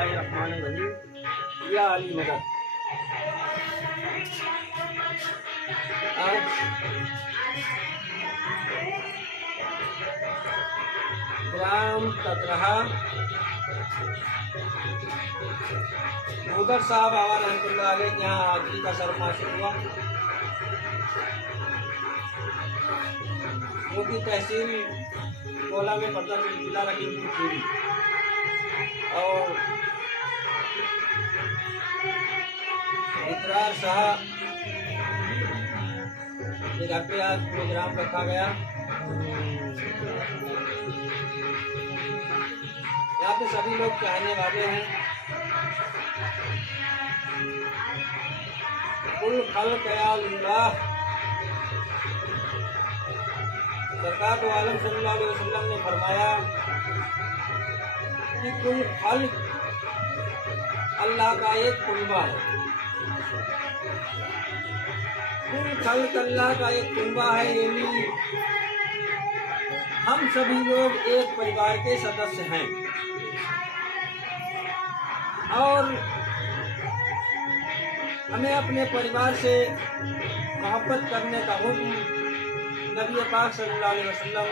बिस्मिल्लाहिर्रहमानिर्रहीम। या अली मदद। ग्राम तकरहा उधर साहब आवा रहमतुल्लाह अलैह के यहाँ हाजिरी का सरमाशा हुआ, जो कि तहसील गोला में पड़ता है, जिला लखीमपुर खीरी। और इकरार शाह के घर पे आज प्रोग्राम रखा गया। यहाँ पे सभी लोग चाहने वाले हैं। कुल खल्क़ या अल्लाह। सरकार दो आलम सल्लल्लाहु अलैहि वसल्लम ने फरमाया कि कुल खल्क़ अल्लाह का एक कुनबा है। कुल खल्क़ अल्लाह का एक कुनबा है, यानी हम सभी लोग एक परिवार के सदस्य हैं। और हमें अपने परिवार से मोहब्बत करने का हुक्म नबी पाक सल्लल्लाहु अलैहि वसल्लम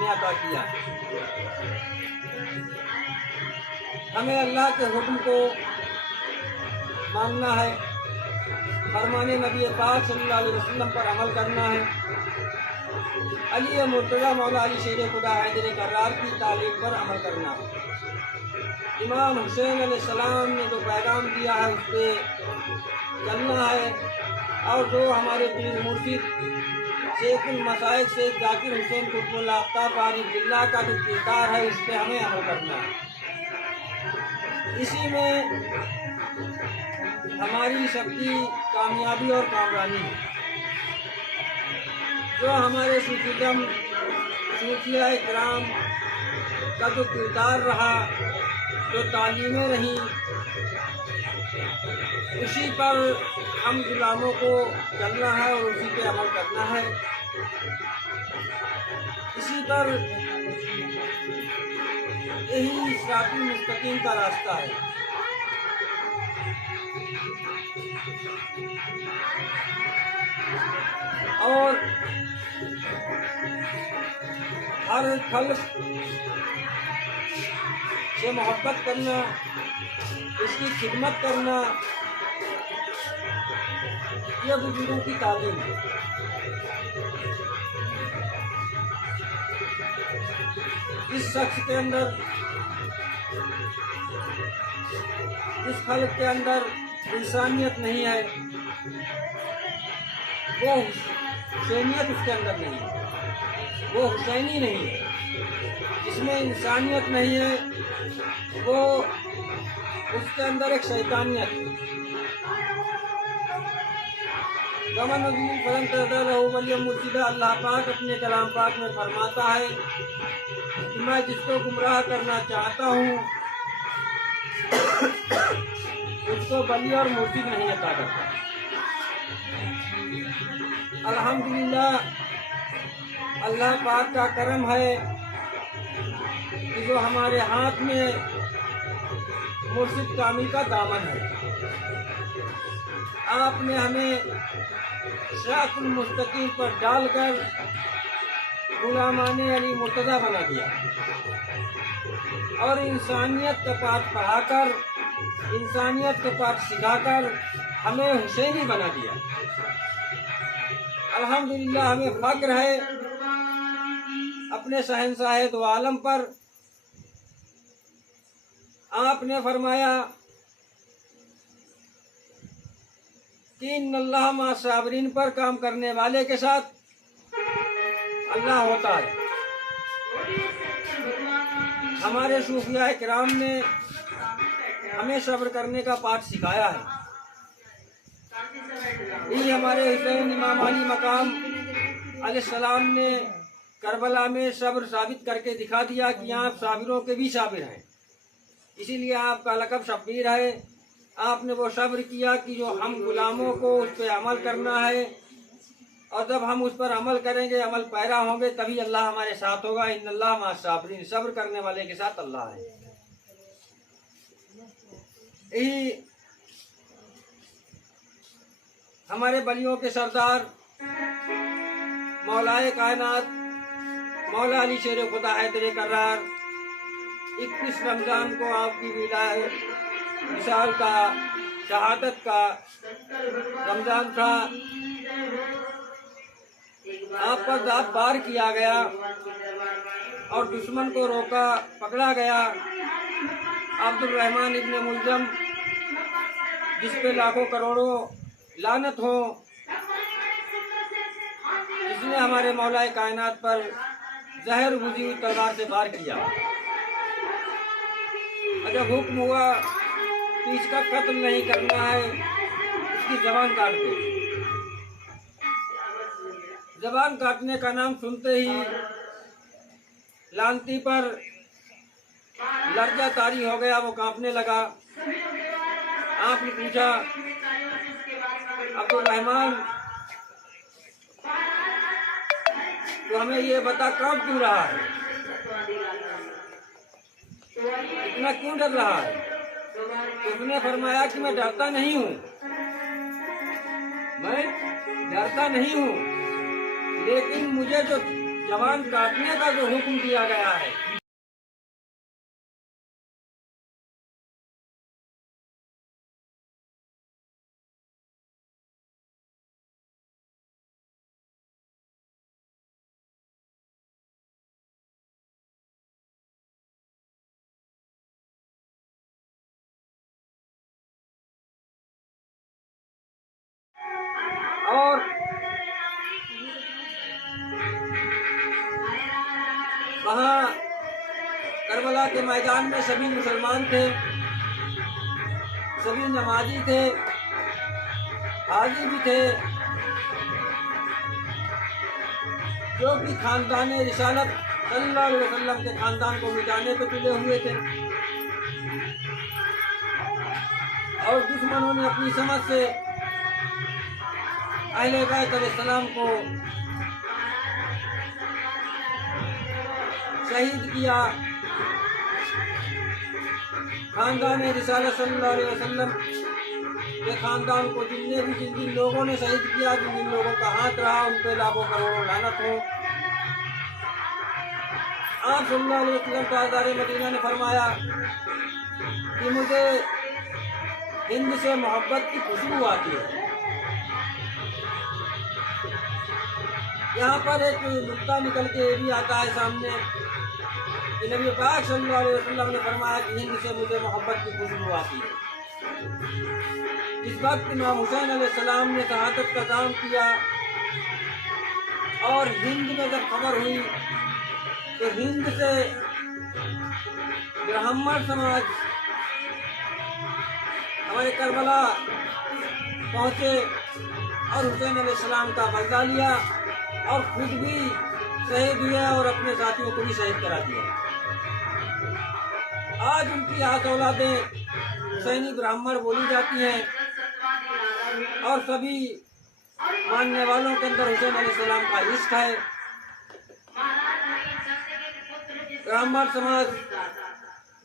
ने अता किया। हमें अल्लाह के हुक्म को मानना है, फरमाने नबी पाक सल्लल्लाहु अलैहि वसल्लम पर अमल करना है। अली मुर्तज़ा मौला अली शेर खुदा हैदर कर्रार की तालीम पर अमल करना है। इमाम हुसैन अलैहिस्सलाम ने जो पैगाम दिया है उस पर चलना है। और जो हमारे पीर मुर्शिद शेखुल मसाइक शेख जाकिर हुसैन कुतुबुल आफ्ताब आरिफ बिल्लाह का जो किरदार है उस पर हमें अमल करना है। इसी में हमारी सबकी कामयाबी और कामरानी है। जो हमारे सूफीदम सूफिया इकराम का जो किरदार रहा, जो तालीमें रहीं, उसी पर हम गुलामों को चलना है और उसी पे अमल करना है। इसी पर यही सिरातुल मुस्तकीम का रास्ता है। और हर खल्क़ से मोहब्बत करना, इसकी खिदमत करना, यह बुजुर्गों की तालीम है। इस शख्स के अंदर, इस खल्क़ के अंदर इंसानियत नहीं है, वो हुसैनियत उसके अंदर नहीं है, वो हुसैनी नहीं है। जिसमें इंसानियत नहीं है वो उसके अंदर एक शैतानियत है। अल्लाह पाक अपने कलाम पाक में फरमाता है कि मैं जिसको गुमराह करना चाहता हूँ उसको बली और मुर्शिद नहीं अता करता। अल्हम्दुलिल्लाह, अल्लाह पाक का करम है कि जो हमारे हाथ में मुर्शिद कामिल का दामन है। आपने हमें सिरातुल मुस्तकीम पर डालकर गुलामाने अली मुर्तज़ा बना दिया और इंसानियत का पाठ पढ़ाकर, इंसानियत का पाठ सिखाकर हमें हुसैनी बना दिया। अल्हम्दुलिल्लाह, हमें फ़ख्र है अपने शहंशाह दो आलम पर। आपने फरमाया कि इन्नल्लाह मा साबिरीन पर काम करने वाले के साथ अल्लाह होता है। हमारे सूफिया इकराम ने हमें सब्र करने का पाठ सिखाया है। ये हमारे हुसैन इमाम अली मकाम अलैहिस्सलाम ने करबला में सब्र साबित करके दिखा दिया कि आप साबिरों के भी साबिर हैं। इसीलिए आपका लक़ब शब्बीर है। आपने वो सब्र किया कि जो हम गुलामों को उस पर अमल करना है, और जब हम उस पर अमल करेंगे, अमल पैरा होंगे, तभी अल्लाह हमारे साथ होगा। इन्नल्लाह मा साबिरीन, सब्र करने वाले के साथ अल्लाह है। यही हमारे बलियों के सरदार मौलाए कायनात मौला अली शेर खुदा हैदर करार 21 रमज़ान को आपकी विशाल का शहादत का रमज़ान था। आप पर दाब बार किया गया और दुश्मन को रोका पकड़ा गया। अब्दुल रहमान इब्न मुल्जम जिस पे लाखों करोड़ों लानत हो, जिसने हमारे मौलाए कायनात पर जहर बुझी हुई तलवार से वार किया। जब हुक्म हुआ कि इसका कत्ल नहीं करना है, इसकी जबान काट दो। जबान काटने का नाम सुनते ही लानती पर लर्जा तारी हो गया, वो कांपने लगा। आपने पूछा, अब्दुल रहमान तो हमें ये बता कांप क्यों रहा है, इतना क्यों डर रहा है? तो उसने फरमाया कि मैं डरता नहीं हूँ, मैं डरता नहीं हूँ, लेकिन मुझे जो जबान काटने का जो हुक्म दिया गया है, और वहाँ करबला के मैदान में सभी मुसलमान थे, सभी नमाजी थे, हाजी भी थे, जो कि खानदान रिसालत सल्लल्लाहु अलैहि वसल्लम के खानदान को मिटाने पे तुले हुए थे। और दुश्मनों ने अपनी समझ से अहले बैत अलैहिस्सलाम को शहीद किया। खानदान रिसालत सल्लल्लाहु अलैहि वसल्लम के खानदान को जिन जिन लोगों ने शहीद किया, जिन लोगों का हाथ रहा, उन पे लाखों करोड़ों लानत हो। आप सल्लल्लाहु अलैहि वसल्लम ताजदार मदीना ने फरमाया कि मुझे हिंद से मोहब्बत की खुशबू आती है। यहाँ पर एक नुक्ता निकल के ये भी आता है सामने कि नबी पाक सल्लल्लाहु अलैहि वसल्लम ने फरमाया कि हिंद से मुझे मोहब्बत की खुशबू आती है। इस वक्त इमाम हुसैन अलैहिस्सलाम ने शहादत का काम किया और हिंद में जब खबर हुई तो हिंद से ब्राह्मण समाज हमारे करबला पहुँचे और हुसैन अलैहिस्सलाम का बदला लिया और खुद भी शहीद हुए और अपने साथियों को भी शहीद करा दिया। आज उनकी आठ औलादें हुसैनी ब्राह्मण बोली जाती हैं और सभी मानने वालों के अंदर हुसैन अलैहिस्सलाम का इश्क है। ब्राह्मण समाज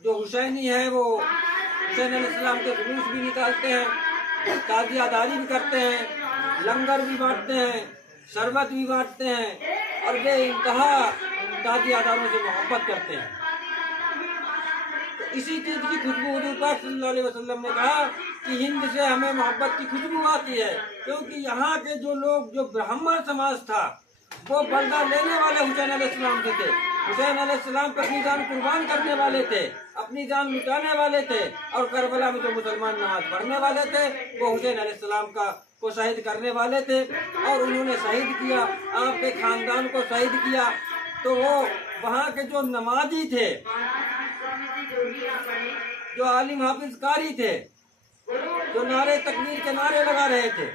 जो हुसैनी है वो हुसैन अलैहिस्सलाम के जुलूस भी निकालते हैं, ताजियादारी भी करते हैं, लंगर भी बांटते हैं, शरबत भी बांटते हैं और बेइंतहा ताजियादारों से मोहब्बत करते हैं। तो इसी चीज की खुशबू हुजूर पाक सल्लल्लाहु अलैहि वसल्लम ने कहा कि हिंद से हमें मोहब्बत की खुशबू आती है, क्योंकि यहाँ के जो लोग जो ब्राह्मण समाज था वो बदला लेने वाले हुसैन अलैहिस्सलाम से थे। हुसैन अलैहिस्सलाम पर अपनी जान कुर्बान करने वाले थे, अपनी जान लुटाने वाले थे और करबला में जो मुसलमान नमाज पढ़ने वाले थे वो हुसैन अलैहिस्सलाम को शहीद करने वाले थे और उन्होंने शहीद किया, आपके खानदान को शहीद किया। तो वो वहाँ के जो नमाजी थे, जो आलिम हाफिज कारी थे, जो नारे तकबीर के नारे लगा रहे थे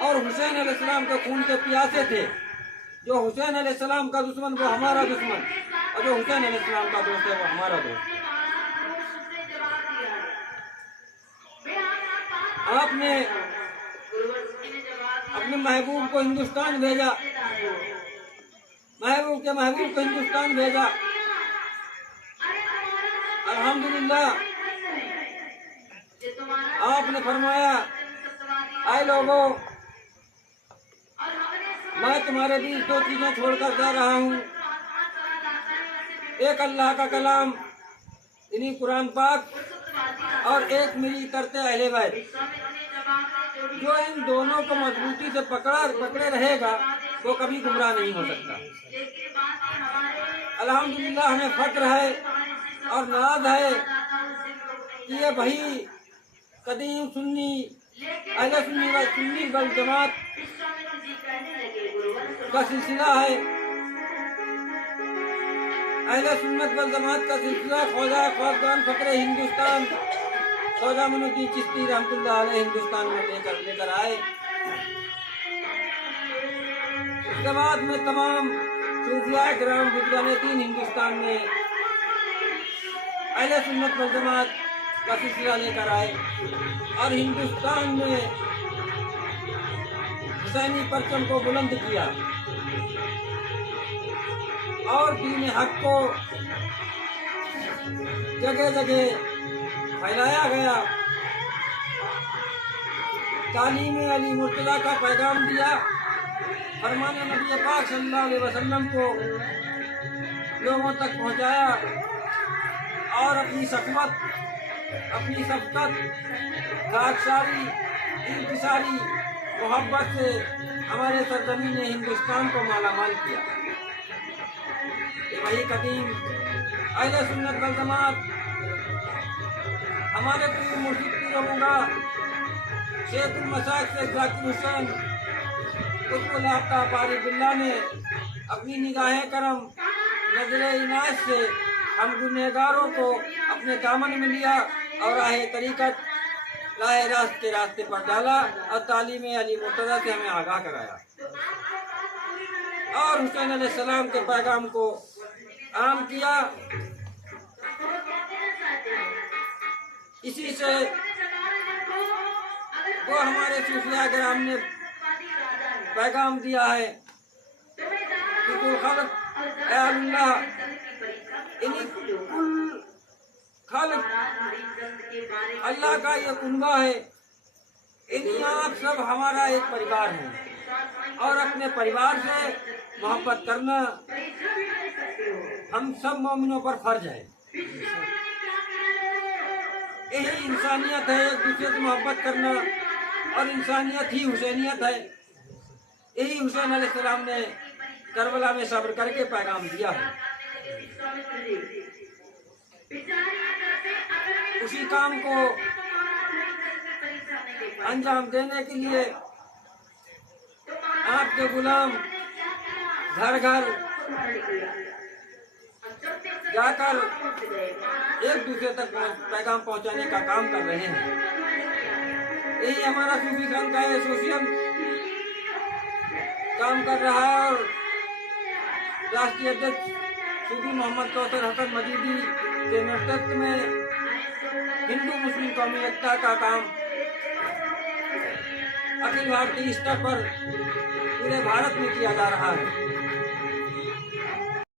और हुसैन अलैहिस्सलाम के खून के प्यासे थे, जो हुसैन अलैहिस्सलाम का दुश्मन वो हमारा दुश्मन और जो हुसैन अलैहिस्सलाम का दोस्त है वो हमारा दोस्त। आपने अपने महबूब को हिंदुस्तान भेजा, महबूब को हिंदुस्तान भेजा। अल्हम्दुलिल्लाह आपने फरमाया, आए लोगों, मैं तुम्हारे बीच दो चीजें छोड़कर जा रहा हूँ। एक अल्लाह का कलाम यानी कुरान पाक, और एक मेरी तरते अहले बैत। जो इन दोनों को मजबूती से पकड़े रहेगा वो कभी गुमराह नहीं हो सकता। अल्हम्दुलिल्लाह हमें फक्र है और नाज है कि ये भाई कदीम सुन्नी अहले सुन्नी वल जमात का सिलसिला है। अहले सुन्नत वल जमात का सिलसिला ख्वाजा ख्वाजगान फक्रे हिंदुस्तान ख्वाजा मुइनुद्दीन चिश्ती रहमतुल्लाह अलैह हिंदुस्तान में लेकर आए। उसके बाद में तमाम सूफिया किराम बुजुर्गान दीन हिंदुस्तान में अहले सुन्नत वल जमात का सिलसिला लेकर आए और हिंदुस्तान में हुसैनी परचम को बुलंद किया और दीन हक को जगह जगह फैलाया गया। तालीम अली मुर्तज़ा का पैगाम दिया, फरमाने नबी पाक सल्लल्लाहु अलैहि वसल्लम को लोगों तक पहुंचाया और अपनी सखवत, अपनी शफ़क़त, खाकसारी, इंतसारी, मोहब्बत से हमारे सरज़मीन हिंदुस्तान को मालामाल किया। वही कदीम अहले सुन्नत वल जमात हमारे पीर मुर्शिद पीर होगा शेखुल मशाइख से जाकिर हुसैन कुतुबुल आफ्ताब आरिफ बिल्लाह ने अपनी निगाह करम नजर इनायत से हम गुनहगारों को अपने दामन में लिया और राह तरीक़त राह रास्त के रास्ते पर डाला और तालीम अली मुर्तज़ा से हमें आगाह कराया और हुसैन अलैहिस्सलाम के पैगाम को आम किया। इसी से वो हमारे सूफिया किराम ने पैगाम दिया है कि कुल खल्क़ ए अल्लाह इन्हीं कुल खल्क़ अल्लाह का ये कुनबा है, इन्हीं आप सब हमारा एक परिवार है और अपने परिवार से मोहब्बत करना हम सब मोमिनों पर फर्ज है। यही इंसानियत है, एक दूसरे से मोहब्बत करना और इंसानियत ही हुसैनियत है। यही हुसैन अलैहिस्सलाम ने करबला में सब्र करके पैगाम दिया है। उसी काम को अंजाम देने के लिए आपके गुलाम घर घर जाकर एक दूसरे तक पैगाम पहुंचाने का काम कर रहे हैं। यही हमारा सूफी खान का एसोसिएशन काम कर रहा है और राष्ट्रीय अध्यक्ष सूफी मोहम्मद कौसर हसन मजीदी के नेतृत्व में हिंदू मुस्लिम कौमी एकता का काम अखिल भारतीय स्तर पर पूरे भारत में किया जा रहा है।